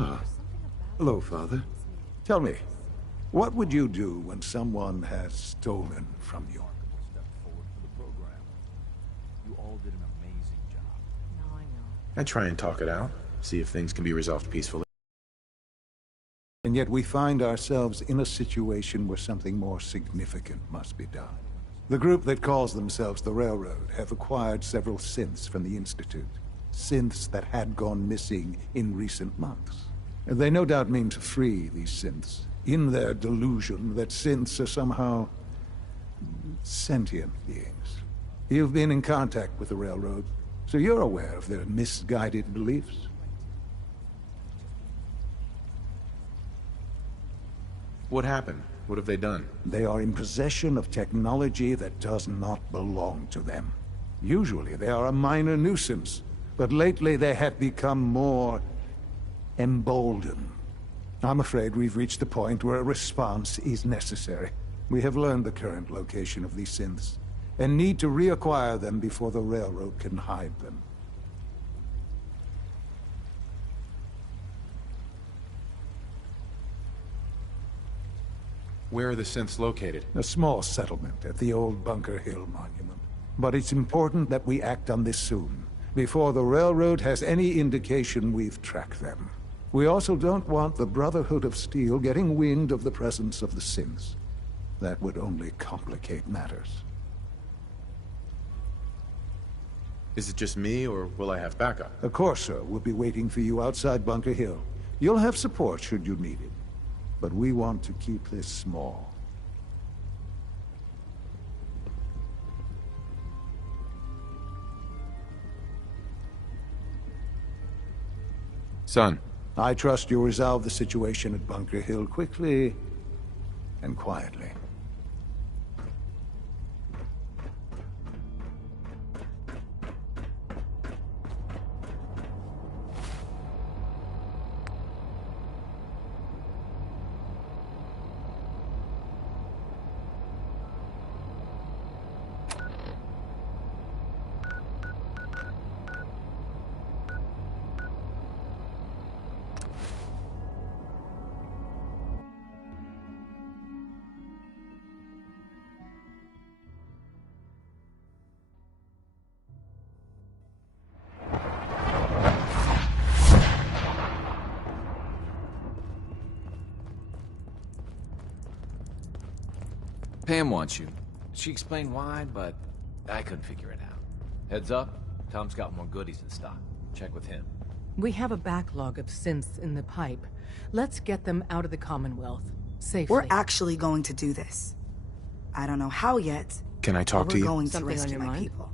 Ah. Hello, Father. Tell me, what would you do when someone has stolen from you? Step forward for the program. You all did an amazing job. No, I know. I try and talk it out, see if things can be resolved peacefully. And yet we find ourselves in a situation where something more significant must be done. The group that calls themselves the Railroad have acquired several synths from the Institute. Synths that had gone missing in recent months. They no doubt mean to free these synths, in their delusion that synths are somehow sentient beings. You've been in contact with the Railroad, so you're aware of their misguided beliefs. What happened? What have they done? They are in possession of technology that does not belong to them. Usually they are a minor nuisance, but lately they have become more emboldened. I'm afraid we've reached the point where a response is necessary. We have learned the current location of these synths, and need to reacquire them before the Railroad can hide them. Where are the synths located? A small settlement at the old Bunker Hill monument. But it's important that we act on this soon, before the Railroad has any indication we've tracked them. We also don't want the Brotherhood of Steel getting wind of the presence of the synths. That would only complicate matters. Is it just me, or will I have backup? A Corsair will be waiting for you outside Bunker Hill. You'll have support should you need it. But we want to keep this small. Son. I trust you'll resolve the situation at Bunker Hill quickly and quietly. Pam wants you. She explained why, but I couldn't figure it out. Heads up, Tom's got more goodies in stock. Check with him. We have a backlog of synths in the pipe. Let's get them out of the Commonwealth, safely. We're actually going to do this. I don't know how yet. Can I talk but to you? We're going to Something on rescue your my mind? people.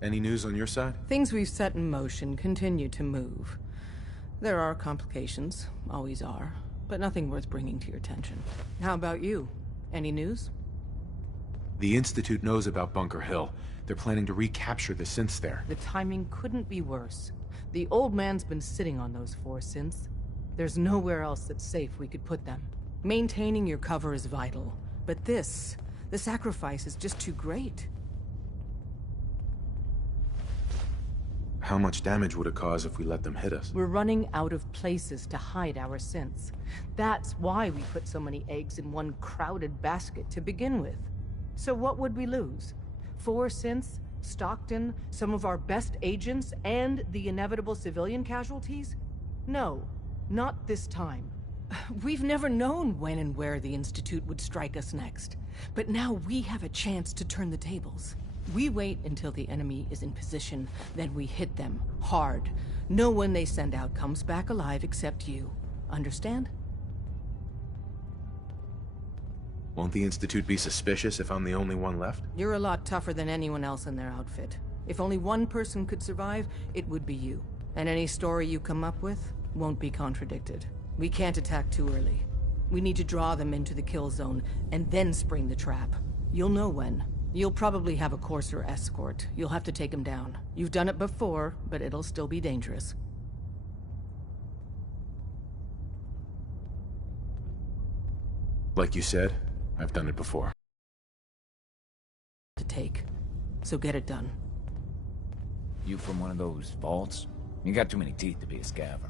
Any news on your side? Things we've set in motion continue to move. There are complications, always are, but nothing worth bringing to your attention. How about you? Any news? The Institute knows about Bunker Hill. They're planning to recapture the synths there. The timing couldn't be worse. The old man's been sitting on those 4 synths. There's nowhere else that's safe we could put them. Maintaining your cover is vital, but the sacrifice is just too great. How much damage would it cause if we let them hit us? We're running out of places to hide our synths. That's why we put so many eggs in one crowded basket to begin with. So what would we lose? 4 synths, Stockton, some of our best agents, and the inevitable civilian casualties? No, not this time. We've never known when and where the Institute would strike us next. But now we have a chance to turn the tables. We wait until the enemy is in position, then we hit them hard. No one they send out comes back alive except you. Understand? Won't the Institute be suspicious if I'm the only one left? You're a lot tougher than anyone else in their outfit. If only one person could survive, it would be you. And any story you come up with won't be contradicted. We can't attack too early. We need to draw them into the kill zone, and then spring the trap. You'll know when. You'll probably have a Corsair escort. You'll have to take him down. You've done it before, but it'll still be dangerous. Like you said, I've done it before. To take. So get it done. You from one of those vaults? You got too many teeth to be a scaver.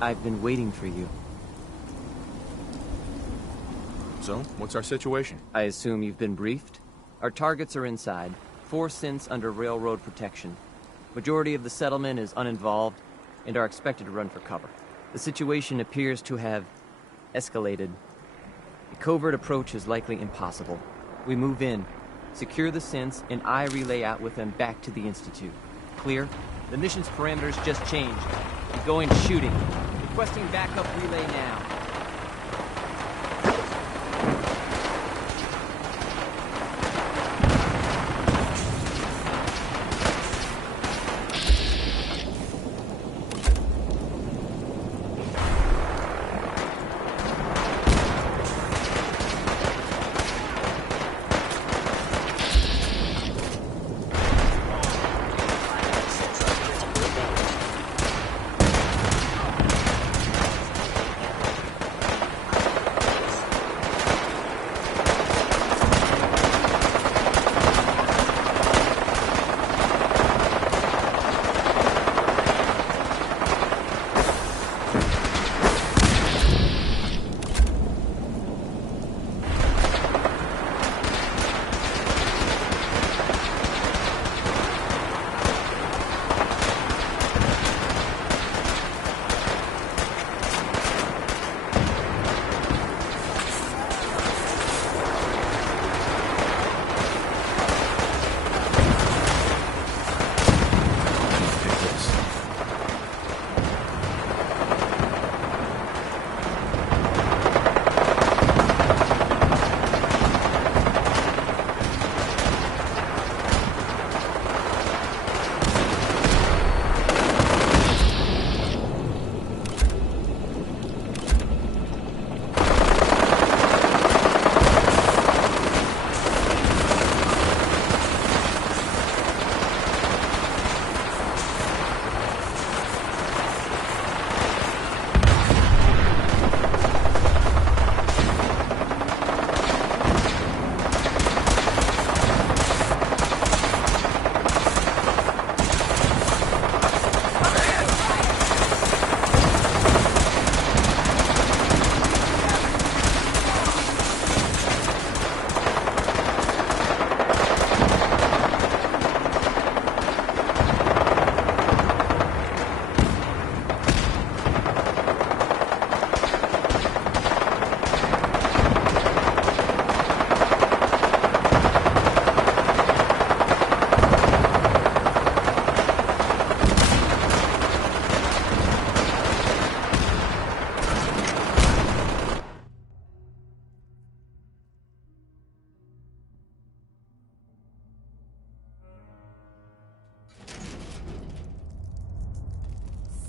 I've been waiting for you. So, what's our situation? I assume you've been briefed? Our targets are inside. 4 synths under railroad protection. Majority of the settlement is uninvolved and are expected to run for cover. The situation appears to have escalated. A covert approach is likely impossible. We move in, secure the synths, and I relay out with them back to the Institute. Clear? The mission's parameters just changed. We're going shooting. Requesting backup relay now.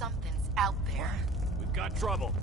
Something's out there. We've got trouble.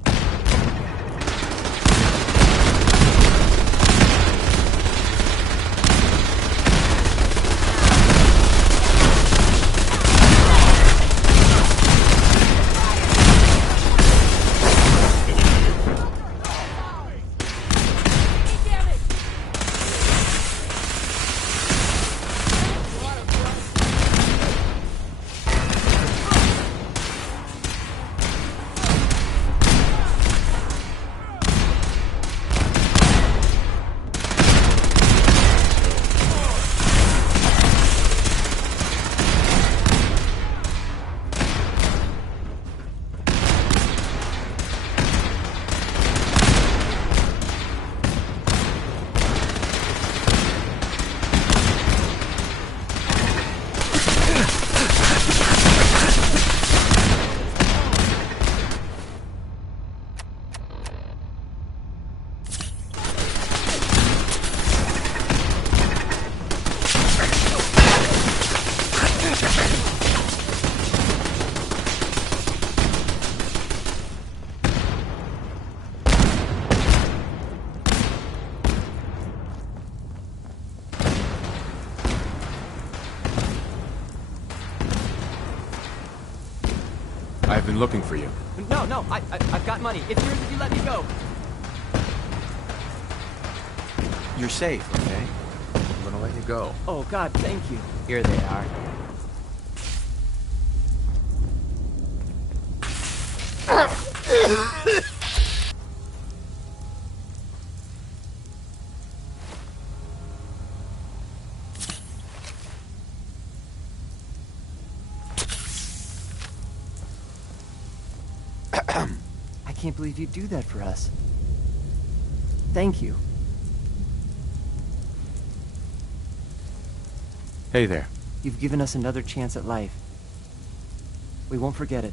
been looking for you. No, I've got money. It's yours if you let me go. You're safe, okay? I'm gonna let you go. Oh, God, thank you. Here they are. I can't believe you'd do that for us. Thank you. Hey there. You've given us another chance at life. We won't forget it.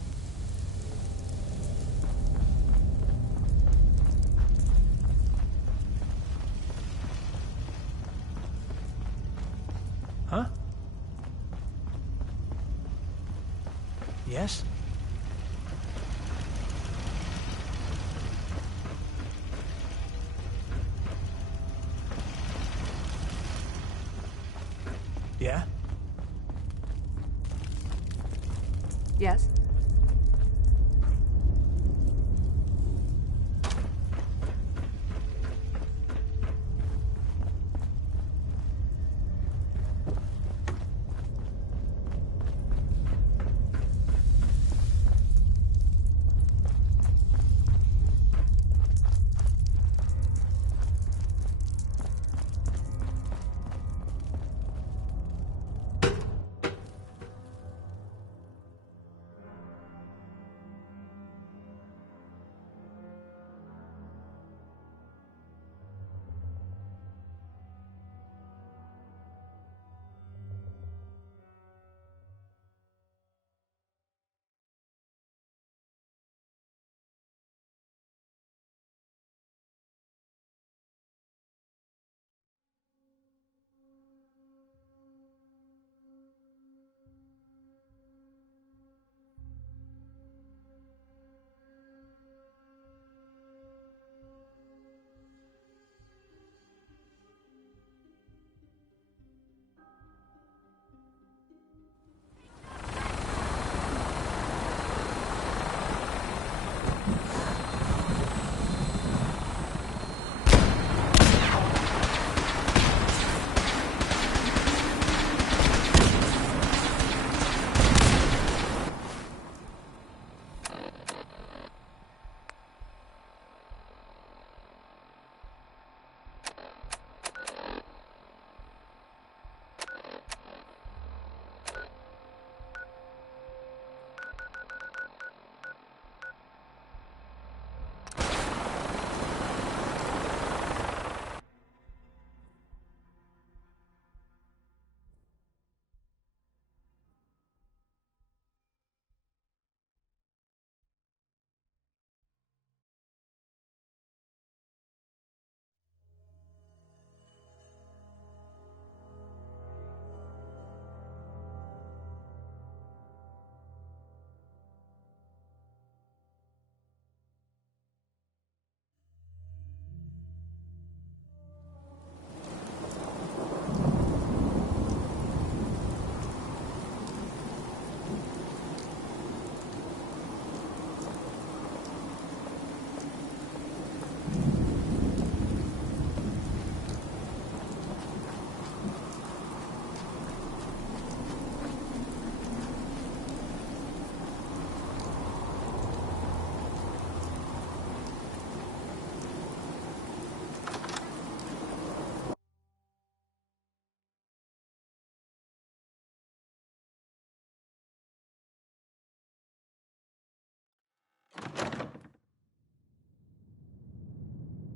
Huh? Yes? Yeah? Yes?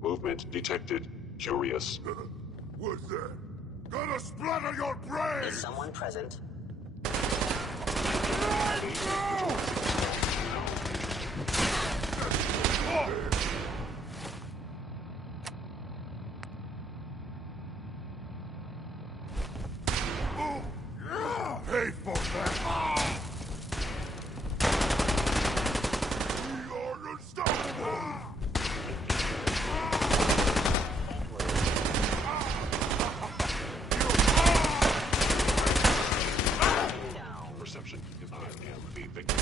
Movement detected. Curious. What's that? Gonna splatter your brain! Is someone present? Pay for that! We are unstoppable! Perception. I am a victim.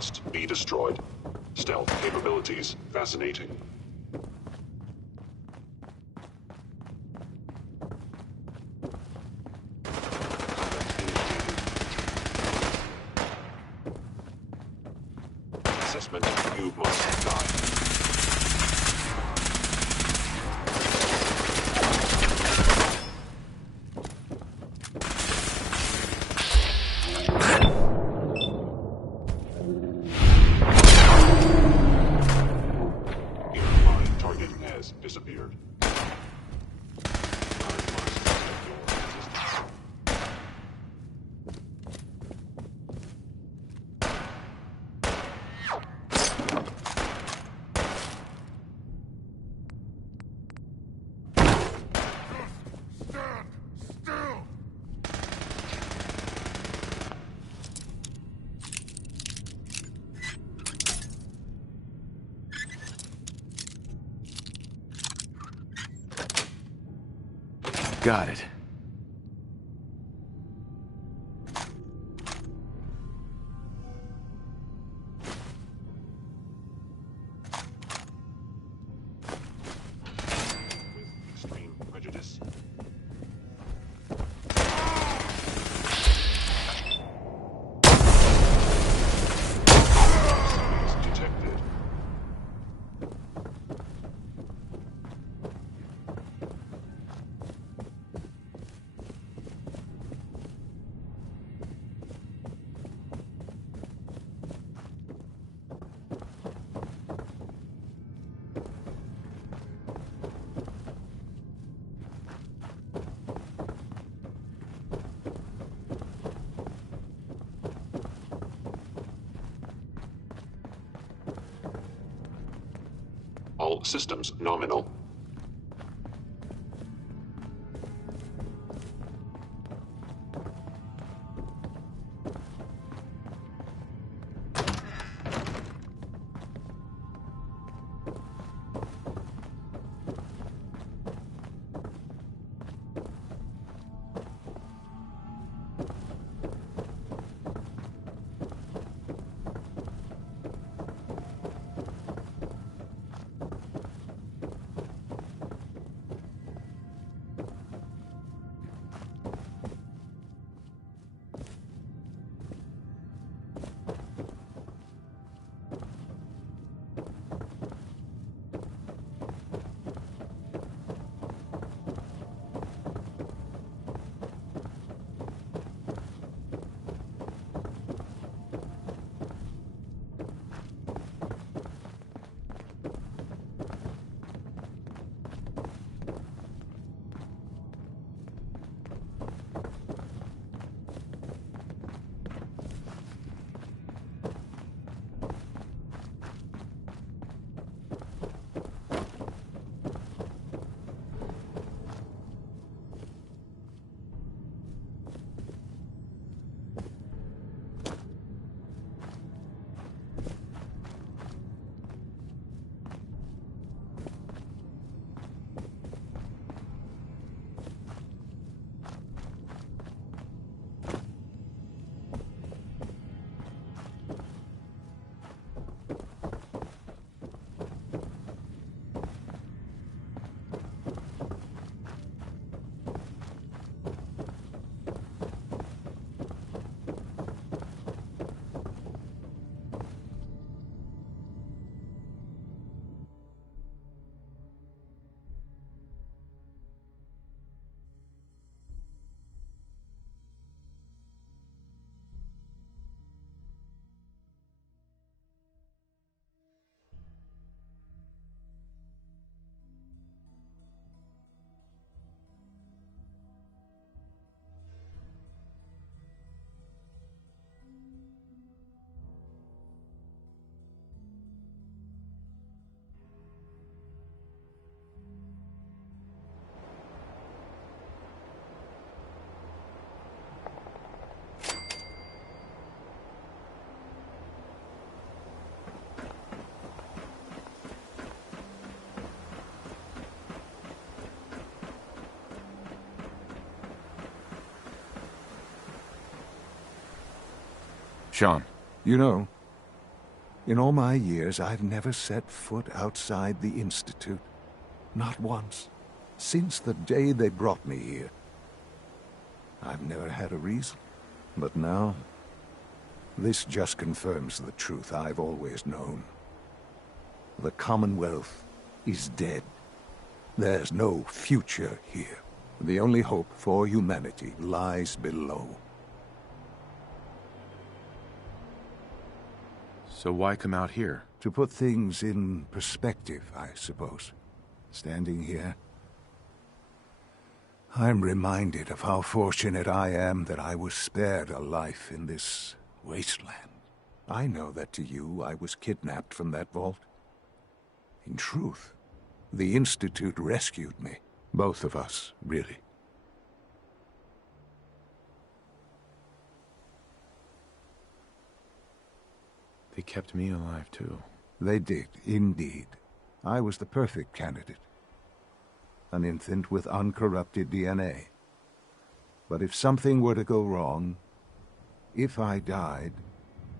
must be destroyed. Stealth capabilities fascinating. Assessment, you must die. Disappeared. Got it. Extreme prejudice. Detected. All systems nominal. Sean. You know, In all my years, I've never set foot outside the Institute. Not once. Since the day they brought me here. I've never had a reason. But now, this just confirms the truth I've always known. The Commonwealth is dead. There's no future here. The only hope for humanity lies below. So why come out here? To put things in perspective, I suppose. Standing here, I'm reminded of how fortunate I am that I was spared a life in this wasteland. I know that to you, I was kidnapped from that vault. In truth, the Institute rescued me. Both of us, really. They kept me alive, too. They did, indeed. I was the perfect candidate. An infant with uncorrupted DNA. But if something were to go wrong, if I died,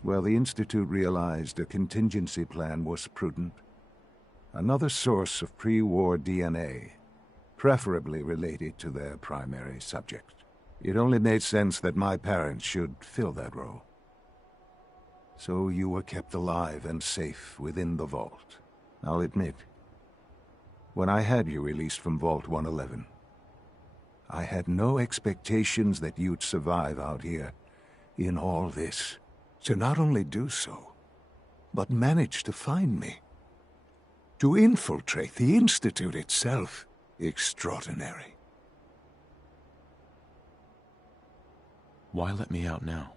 well, the Institute realized a contingency plan was prudent. Another source of pre-war DNA, preferably related to their primary subject. It only made sense that my parents should fill that role. So you were kept alive and safe within the vault. I'll admit, when I had you released from Vault 111, I had no expectations that you'd survive out here in all this. To not only do so, but manage to find me. To infiltrate the Institute itself. Extraordinary. Why let me out now?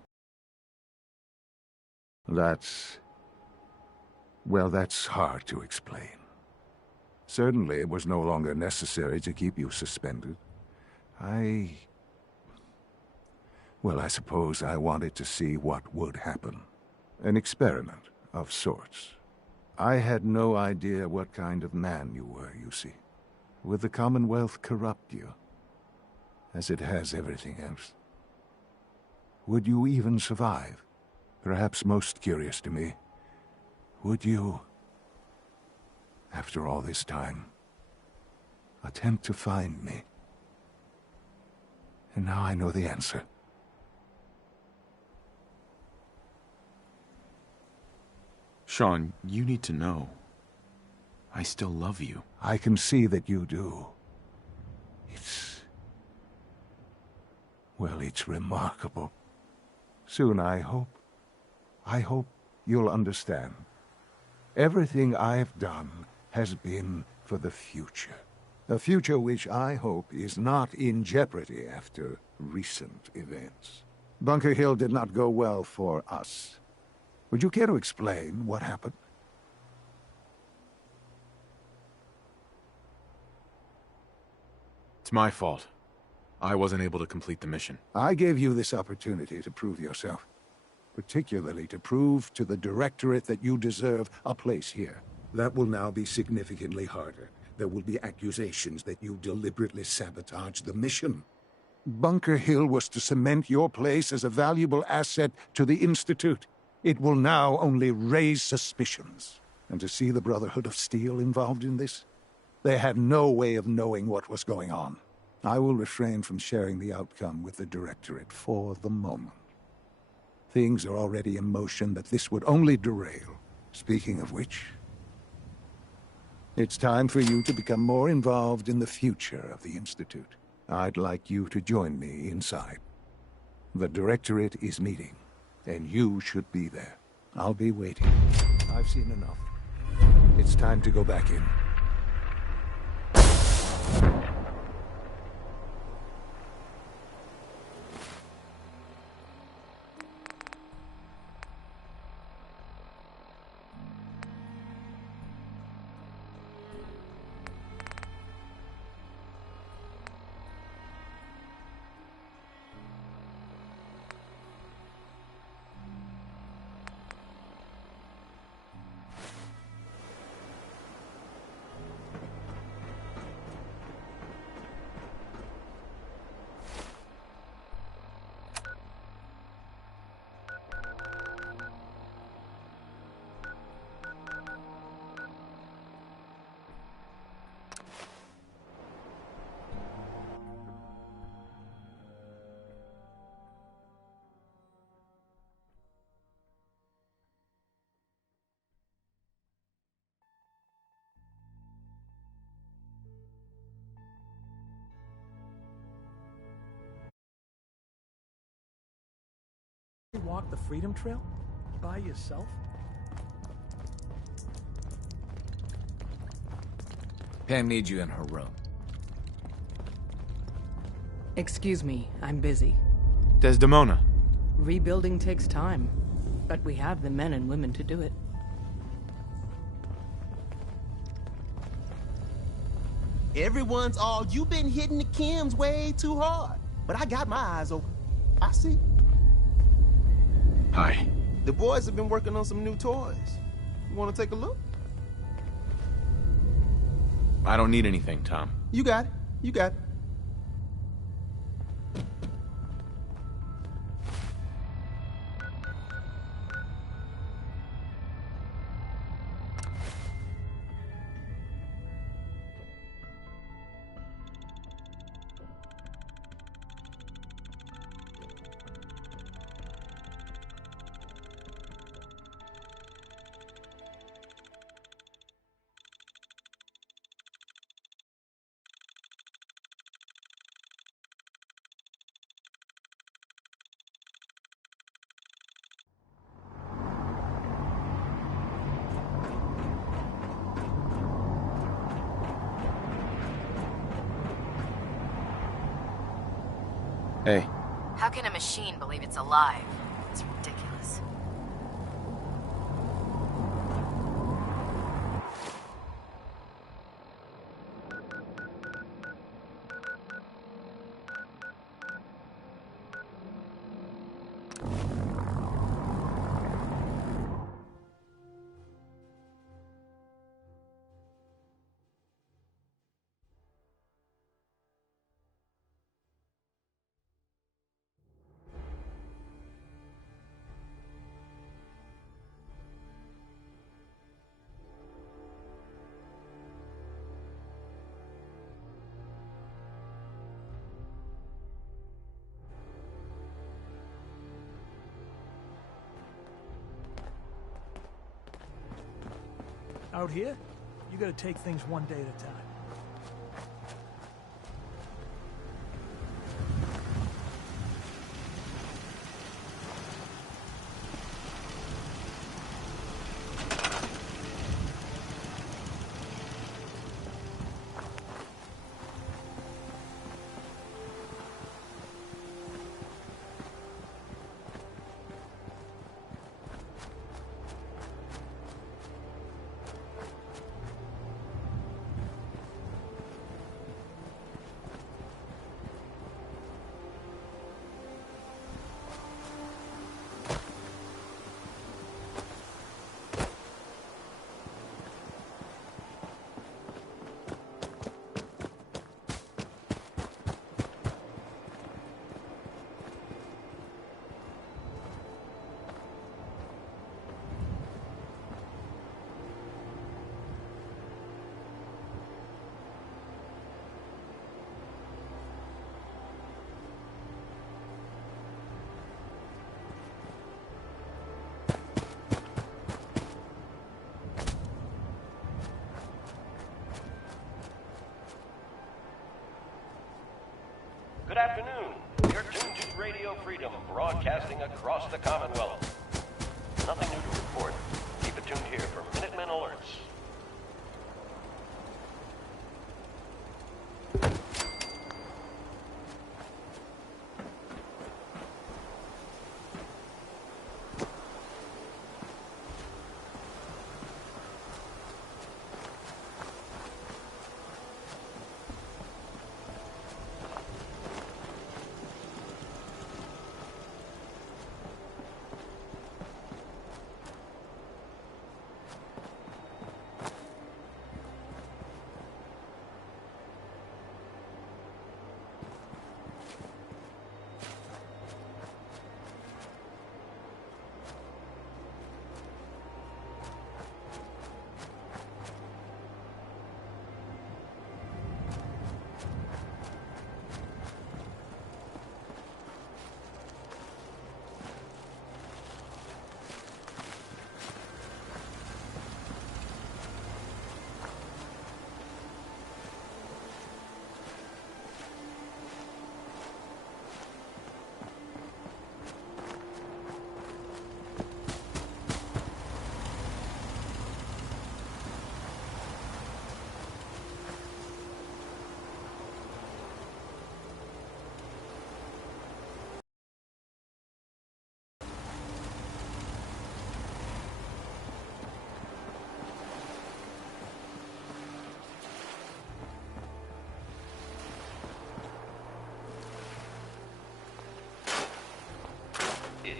Well, that's hard to explain. Certainly it was no longer necessary to keep you suspended. Well, I suppose I wanted to see what would happen. An experiment of sorts. I had no idea what kind of man you were, you see. Would the Commonwealth corrupt you? As it has everything else? Would you even survive? Perhaps most curious to me, would you, after all this time, attempt to find me? And now I know the answer. Sean, you need to know. I still love you. I can see that you do. Well, it's remarkable. Soon, I hope you'll understand. Everything I've done has been for the future. A future which I hope is not in jeopardy after recent events. Bunker Hill did not go well for us. Would you care to explain what happened? It's my fault. I wasn't able to complete the mission. I gave you this opportunity to prove yourself. Particularly to prove to the Directorate that you deserve a place here. That will now be significantly harder. There will be accusations that you deliberately sabotaged the mission. Bunker Hill was to cement your place as a valuable asset to the Institute. It will now only raise suspicions. And to see the Brotherhood of Steel involved in this? They had no way of knowing what was going on. I will refrain from sharing the outcome with the Directorate for the moment. Things are already in motion that this would only derail. Speaking of which, it's time for you to become more involved in the future of the Institute. I'd like you to join me inside. The Directorate is meeting, and you should be there. I'll be waiting. I've seen enough. It's time to go back in. walk the Freedom Trail? By yourself? Pam needs you in her room. Excuse me, I'm busy. Desdemona. Rebuilding takes time, but we have the men and women to do it. Everyone's all, "You've been hitting the chems way too hard." But I got my eyes open. I see. Hi. The boys have been working on some new toys. You want to take a look? I don't need anything, Tom. You got it. You got it. Hey. How can a machine believe it's alive? It's ridiculous. Out here, you gotta take things one day at a time. Good afternoon. You're tuned to Radio Freedom, broadcasting across the Commonwealth. Nothing new to report. Keep it tuned here for Minutemen alerts.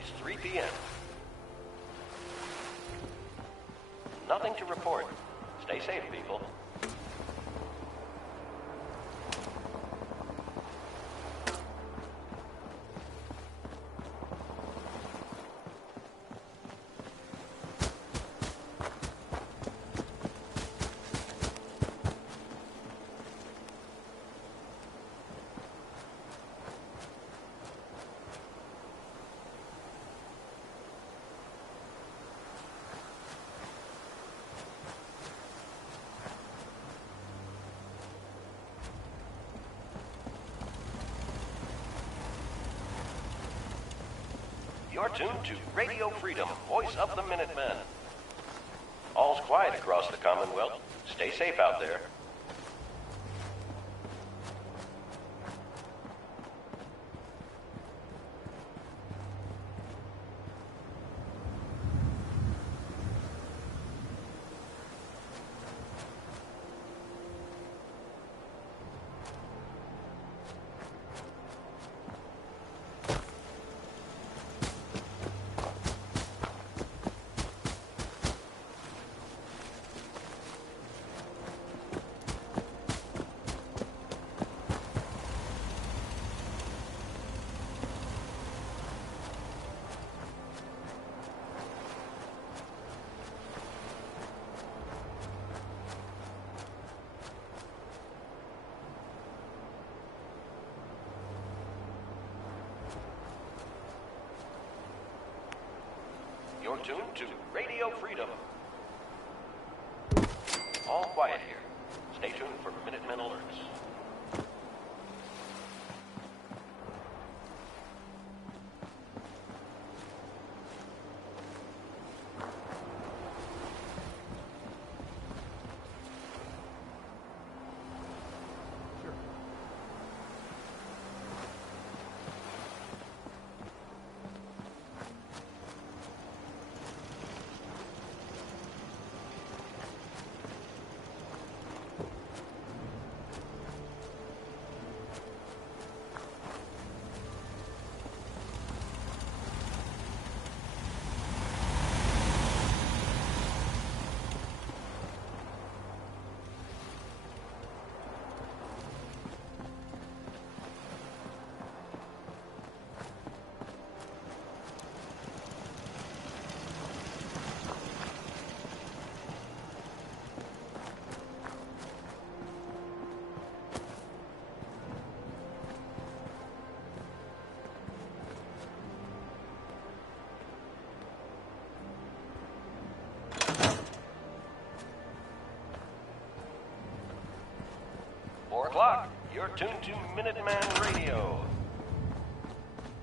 is 3 p.m. Nothing to report. Stay safe, people. You're tuned to Radio Freedom, voice of the Minutemen. All's quiet across the Commonwealth. Stay safe out there. You're tuned to Radio Freedom. All quiet here. Stay tuned for Minutemen alerts. O'clock. You're tuned to Minuteman Radio.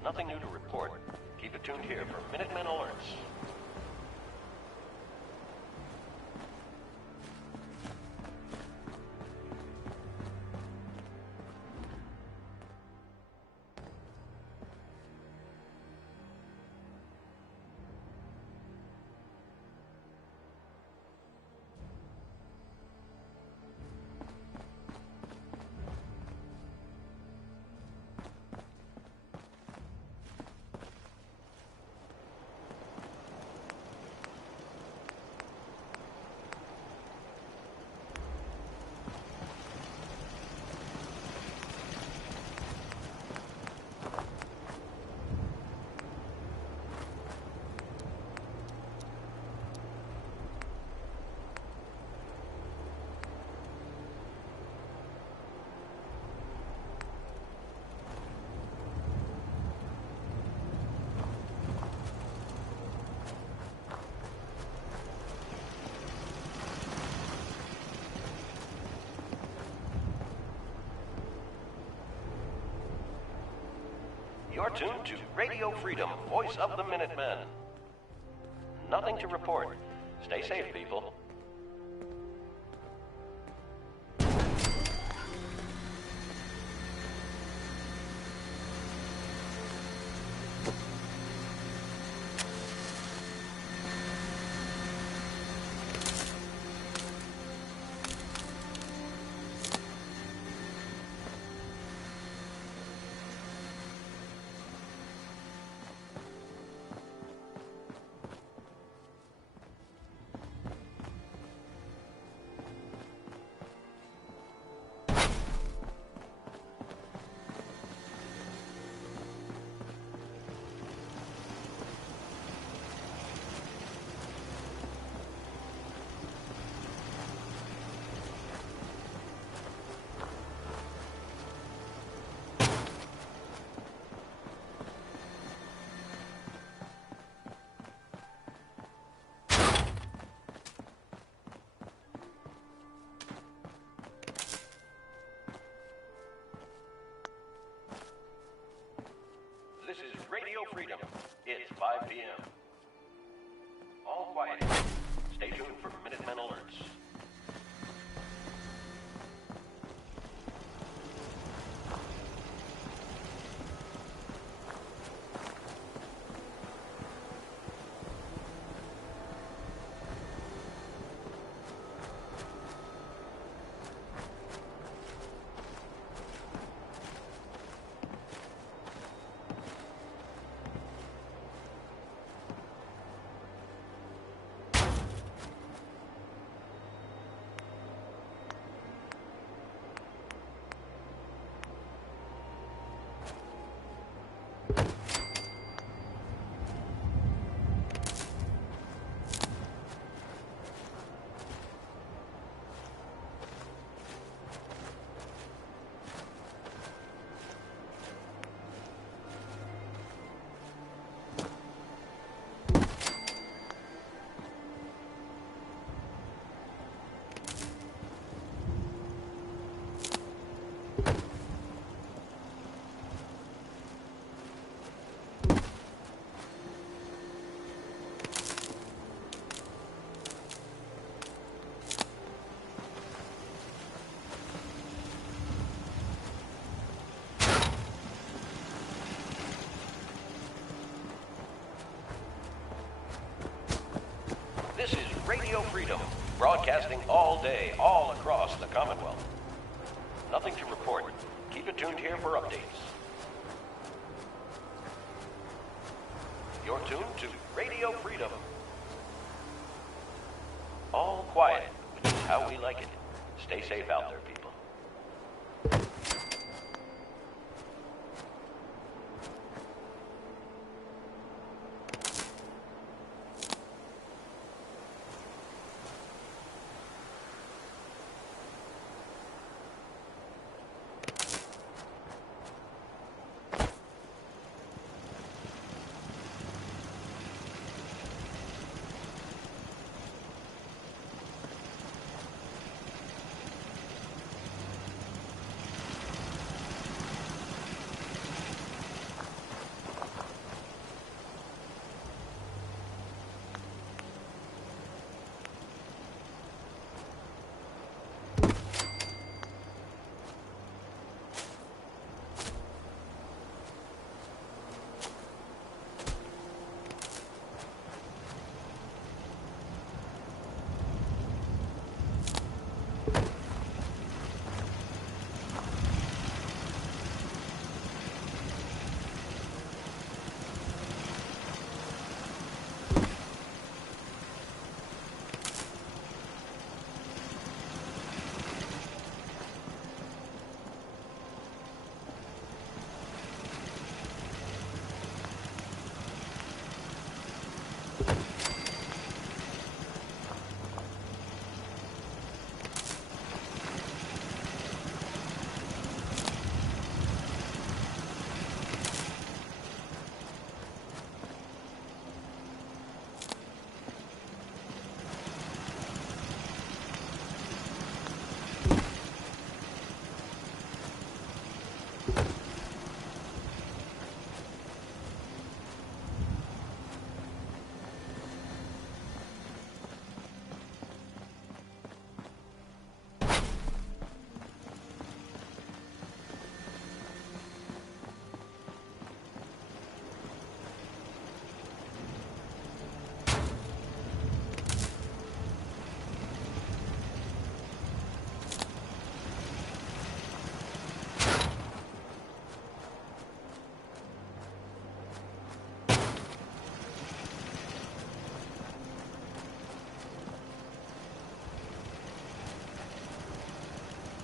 Nothing new to report. Keep it tuned here for Minutemen alerts. You're tuned to Radio Freedom, voice of the Minutemen. Nothing to report. Stay safe, people. Radio Freedom. It's 5 p.m. All quiet. Stay tuned for Minutemen alerts. This is Radio Freedom, broadcasting all day, all across the Commonwealth. Nothing to report. Keep it tuned here for updates. You're tuned to Radio Freedom. All quiet, which is how we like it. Stay safe out there, people.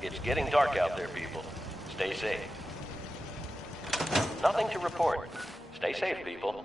It's getting dark out there, people. Stay safe. Nothing to report. Stay safe, people.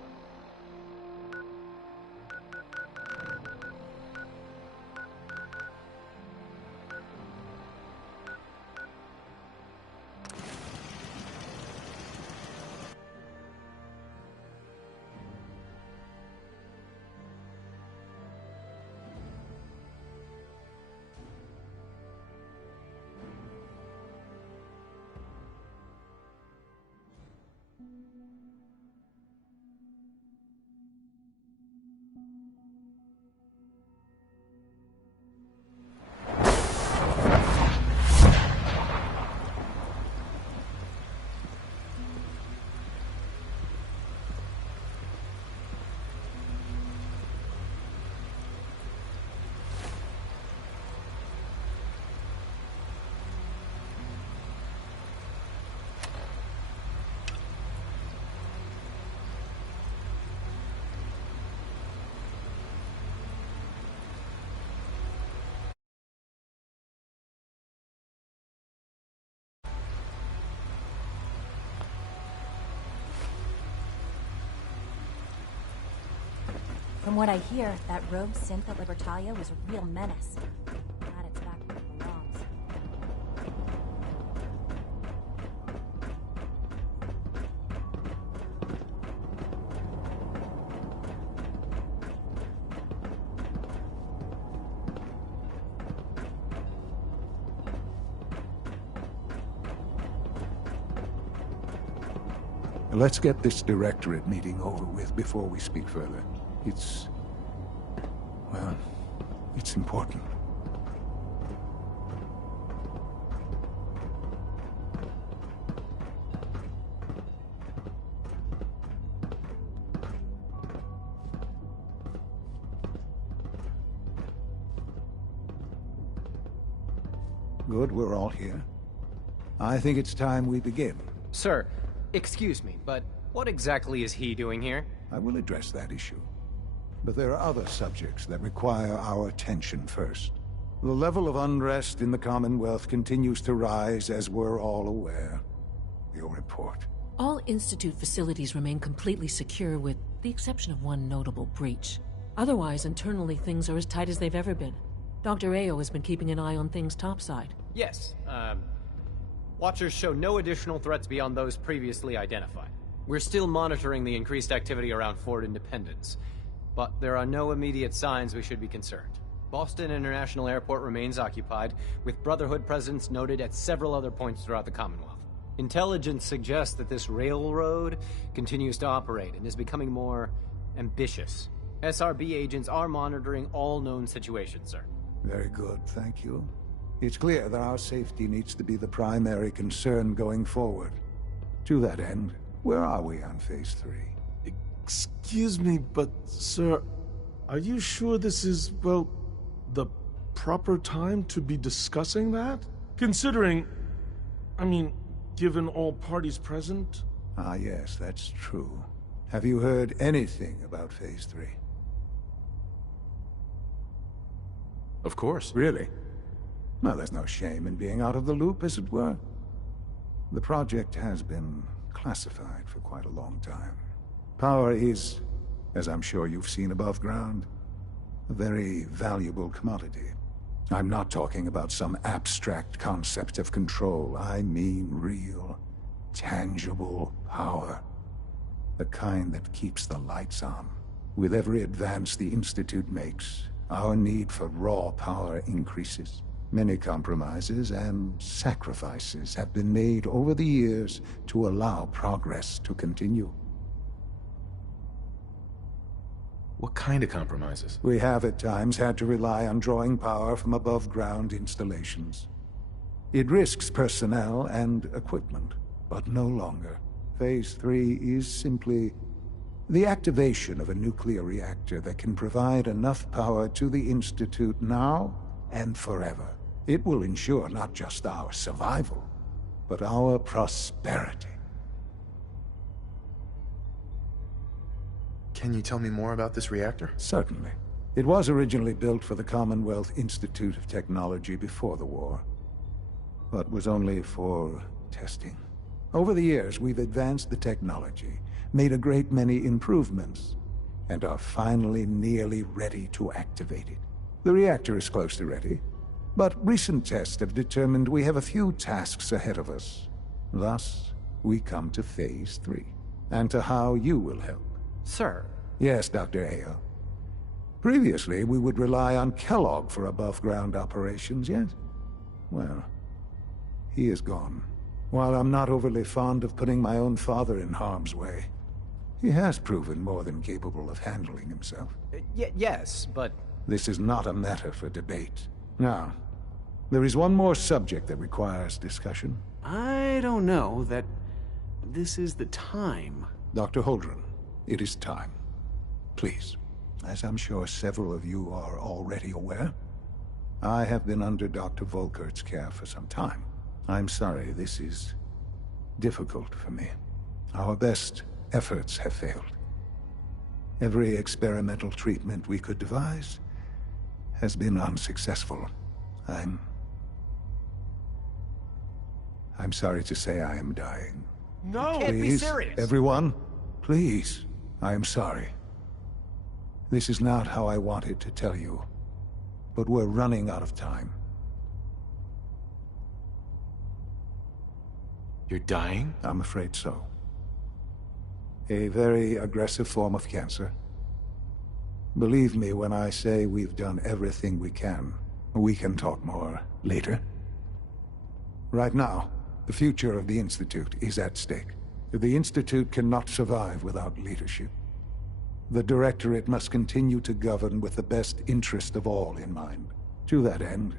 From what I hear, that rogue synth at Libertalia was a real menace. Glad it's back where it belongs. Let's get this directorate meeting over with before we speak further. Well, it's important. Good, we're all here. I think it's time we begin. Sir, excuse me, but what exactly is he doing here? I will address that issue. But there are other subjects that require our attention first. The level of unrest in the Commonwealth continues to rise, as we're all aware. Your report. All Institute facilities remain completely secure, with the exception of one notable breach. Otherwise, internally, things are as tight as they've ever been. Dr. Ao has been keeping an eye on things topside. Yes, Watchers show no additional threats beyond those previously identified. We're still monitoring the increased activity around Fort Independence, but there are no immediate signs we should be concerned. Boston International Airport remains occupied, with Brotherhood presence noted at several other points throughout the Commonwealth. Intelligence suggests that this railroad continues to operate and is becoming more ambitious. SRB agents are monitoring all known situations, sir. Very good, thank you. It's clear that our safety needs to be the primary concern going forward. To that end, where are we on Phase 3? Excuse me, but, sir, are you sure this is, well, the proper time to be discussing that? Considering, given all parties present? Ah, yes, that's true. Have you heard anything about Phase 3? Of course. Really? Well, there's no shame in being out of the loop, as it were. The project has been classified for quite a long time. Power is, as I'm sure you've seen above ground, a very valuable commodity. I'm not talking about some abstract concept of control. I mean real, tangible power. The kind that keeps the lights on. With every advance the Institute makes, our need for raw power increases. Many compromises and sacrifices have been made over the years to allow progress to continue. What kind of compromises? We have at times had to rely on drawing power from above-ground installations. It risks personnel and equipment, but no longer. Phase 3 is simply the activation of a nuclear reactor that can provide enough power to the Institute now and forever. It will ensure not just our survival, but our prosperity. Can you tell me more about this reactor? Certainly. It was originally built for the Commonwealth Institute of Technology before the war, but was only for testing. Over the years, we've advanced the technology, made a great many improvements, and are finally nearly ready to activate it. The reactor is close to ready, but recent tests have determined we have a few tasks ahead of us. Thus, we come to Phase 3, and to how you will help. Sir? Yes, Dr. Ao. Previously, we would rely on Kellogg for above-ground operations, yes? Well, he is gone. While I'm not overly fond of putting my own father in harm's way, he has proven more than capable of handling himself. Yes, but... This is not a matter for debate. Now, there is one more subject that requires discussion. I don't know that this is the time. Dr. Holdren, it is time. Please. As I'm sure several of you are already aware, I have been under Dr. Volkert's care for some time. I'm sorry, this is difficult for me. Our best efforts have failed. Every experimental treatment we could devise has been unsuccessful. I'm sorry to say I am dying. No! You can't be serious! Everyone, please. I am sorry. This is not how I wanted to tell you, but we're running out of time. You're dying? I'm afraid so. A very aggressive form of cancer. Believe me when I say we've done everything we can. We can talk more later. Right now, the future of the Institute is at stake. The Institute cannot survive without leadership. The Directorate must continue to govern with the best interest of all in mind. To that end,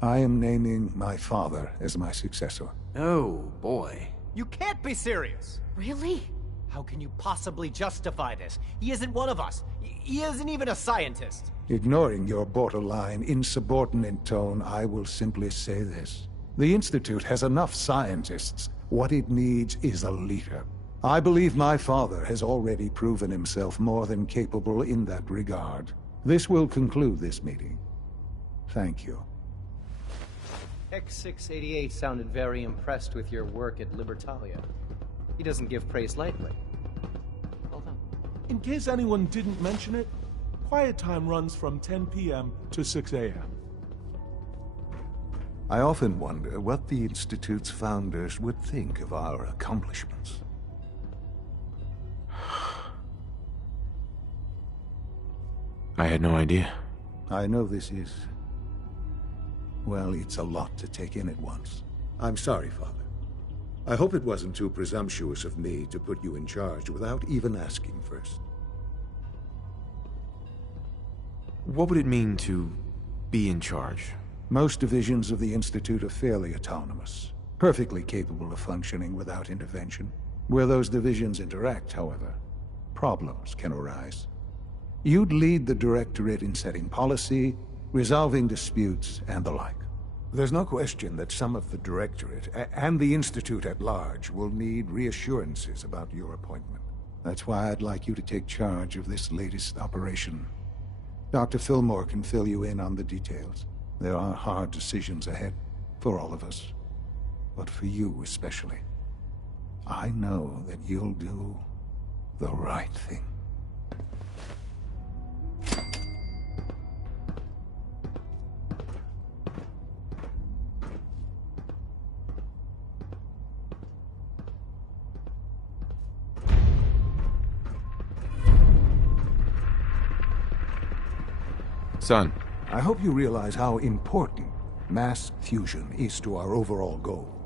I am naming my father as my successor. Oh, boy. You can't be serious! Really? How can you possibly justify this? He isn't one of us. He isn't even a scientist. Ignoring your borderline, insubordinate tone, I will simply say this. The Institute has enough scientists. What it needs is a leader. I believe my father has already proven himself more than capable in that regard. This will conclude this meeting. Thank you. X688 sounded very impressed with your work at Libertalia. He doesn't give praise lightly. Well done. In case anyone didn't mention it, quiet time runs from 10 p.m. to 6 a.m. I often wonder what the Institute's founders would think of our accomplishments. I had no idea. I know this is... well, it's a lot to take in at once. I'm sorry, Father. I hope it wasn't too presumptuous of me to put you in charge without even asking first. What would it mean to be in charge? Most divisions of the Institute are fairly autonomous, perfectly capable of functioning without intervention. Where those divisions interact, however, problems can arise. You'd lead the Directorate in setting policy, resolving disputes, and the like. There's no question that some of the Directorate, and the Institute at large, will need reassurances about your appointment. That's why I'd like you to take charge of this latest operation. Dr. Fillmore can fill you in on the details. There are hard decisions ahead, for all of us. But for you especially. I know that you'll do the right thing. Son. I hope you realize how important mass fusion is to our overall goal.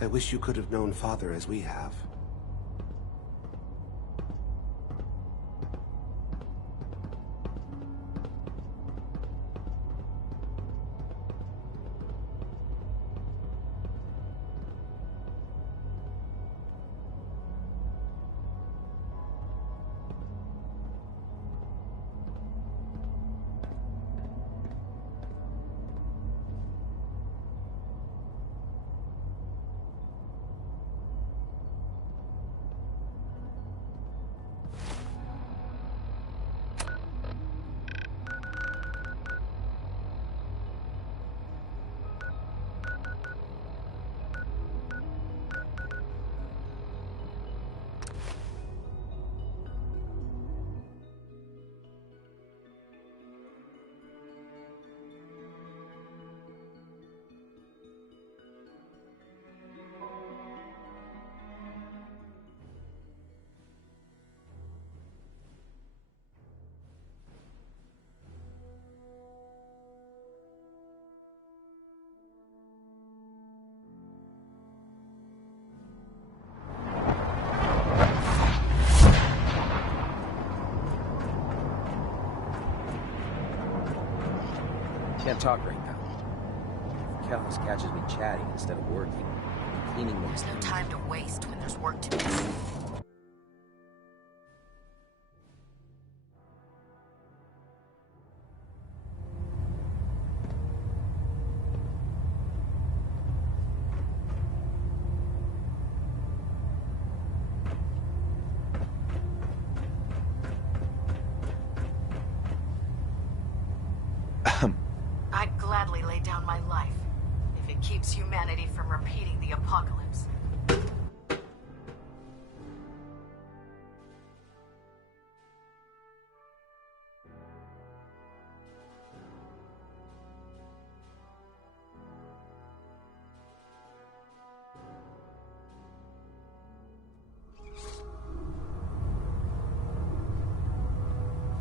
I wish you could have known Father as we have. Can't talk right now. If Callus catches me chatting instead of working, I'll be cleaning those. There's no time to waste when there's work to do. I'd gladly lay down my life if it keeps humanity from repeating the apocalypse.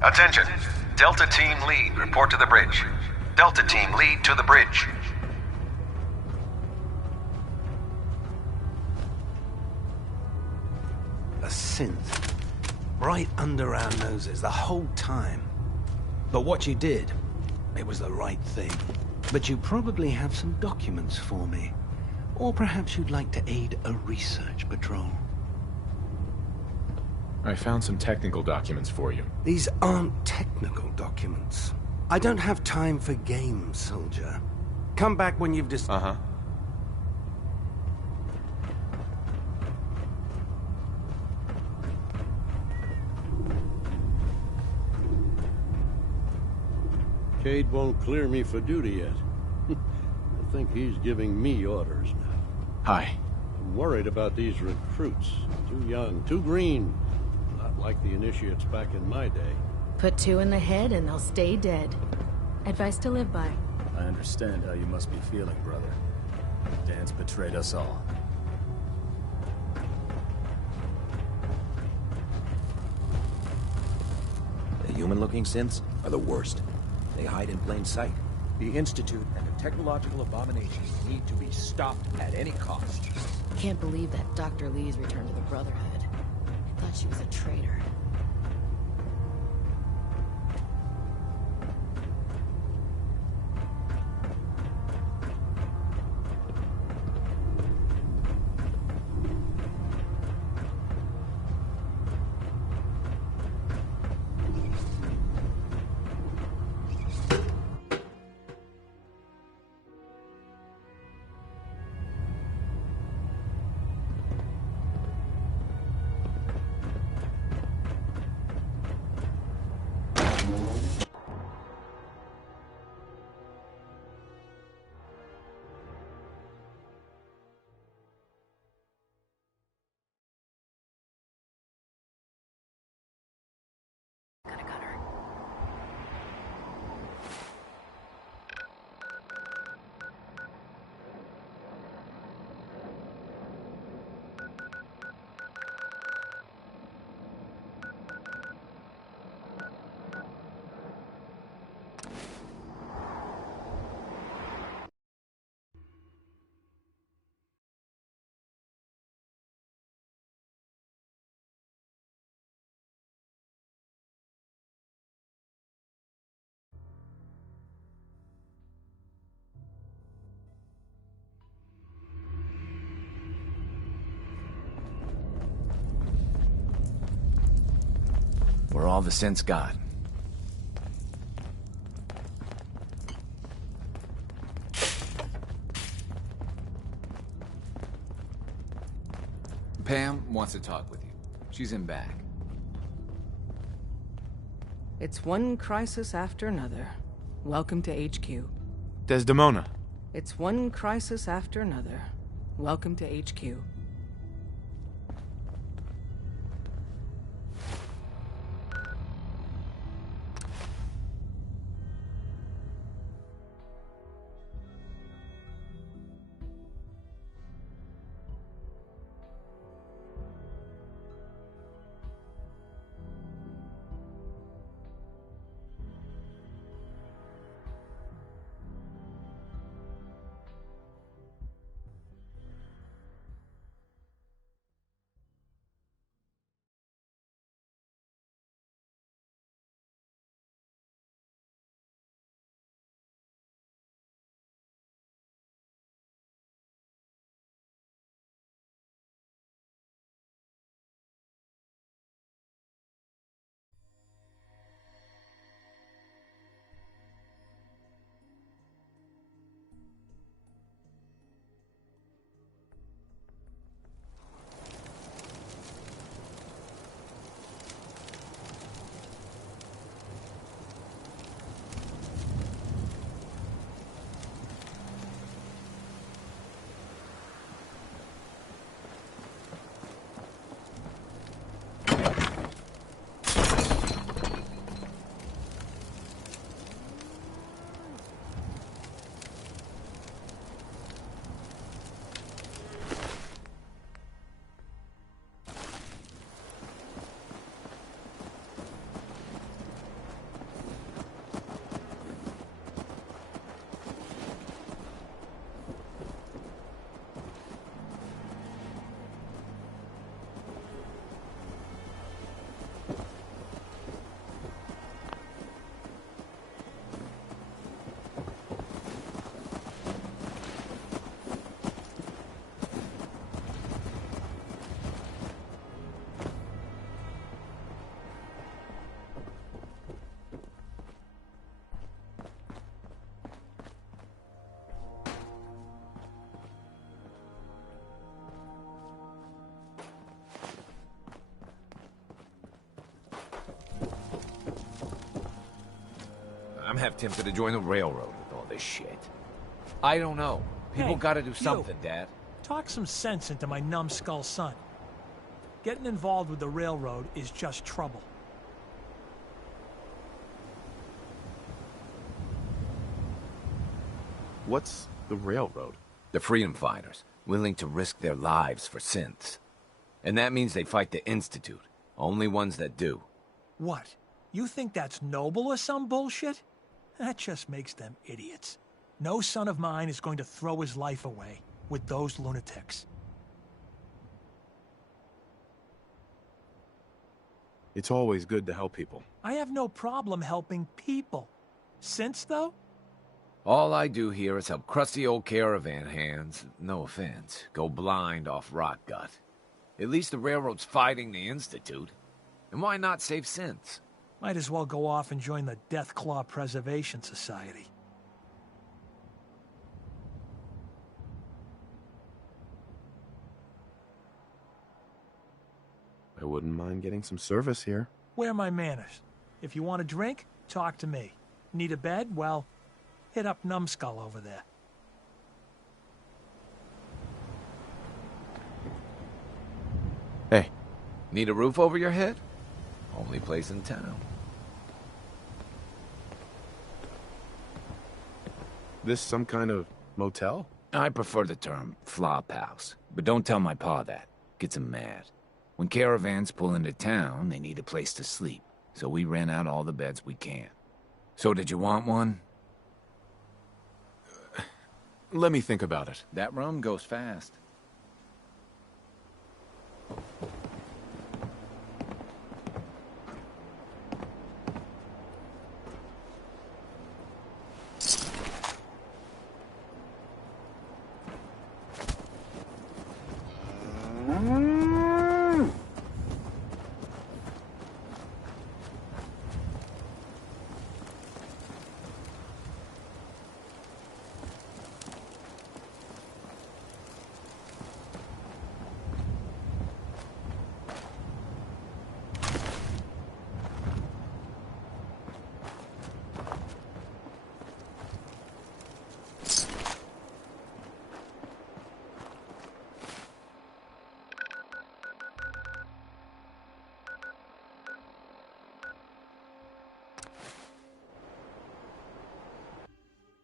Attention! Delta Team Lead, report to the bridge. Delta Team Lead to the bridge. A synth. Right under our noses the whole time. But what you did, it was the right thing. But you probably have some documents for me. Or perhaps you'd like to aid a research patrol. I found some technical documents for you. These aren't technical documents. I don't have time for games, soldier. Come back when you've just... Uh-huh. Cade won't clear me for duty yet. I think he's giving me orders now. Hi. I'm worried about these recruits. Too young, too green. Not like the initiates back in my day. Put two in the head and they'll stay dead. Advice to live by. I understand how you must be feeling, brother. Dan's betrayed us all. The human-looking synths are the worst. They hide in plain sight. The Institute and the technological abominations need to be stopped at any cost. Can't believe that Dr. Lee's returned to the Brotherhood. I thought she was a traitor. We're all the synths got. Pam wants to talk with you. She's in back. It's one crisis after another. Welcome to HQ. Desdemona. It's one crisis after another. Welcome to HQ. I'm half tempted to join the railroad with all this shit. I don't know. People Hey, gotta do something, Dad. Talk some sense into my numbskull son. Getting involved with the railroad is just trouble. What's the railroad? The freedom fighters, willing to risk their lives for synths. And that means they fight the Institute. Only ones that do. What? You think that's noble or some bullshit? That just makes them idiots. No son of mine is going to throw his life away with those lunatics. It's always good to help people. I have no problem helping people. Since, though? All I do here is help crusty old caravan hands, no offense, go blind off rot gut. At least the railroad's fighting the Institute. And why not save synths? Might as well go off and join the Deathclaw Preservation Society. I wouldn't mind getting some service here. Where are my manners? If you want a drink, talk to me. Need a bed? Well, hit up Numbskull over there. Hey. Need a roof over your head? Only place in town. This some kind of motel? I prefer the term flop house, but don't tell my pa that. Gets him mad. When caravans pull into town, they need a place to sleep, so we rent out all the beds we can. So did you want one? Let me think about it. That rum goes fast.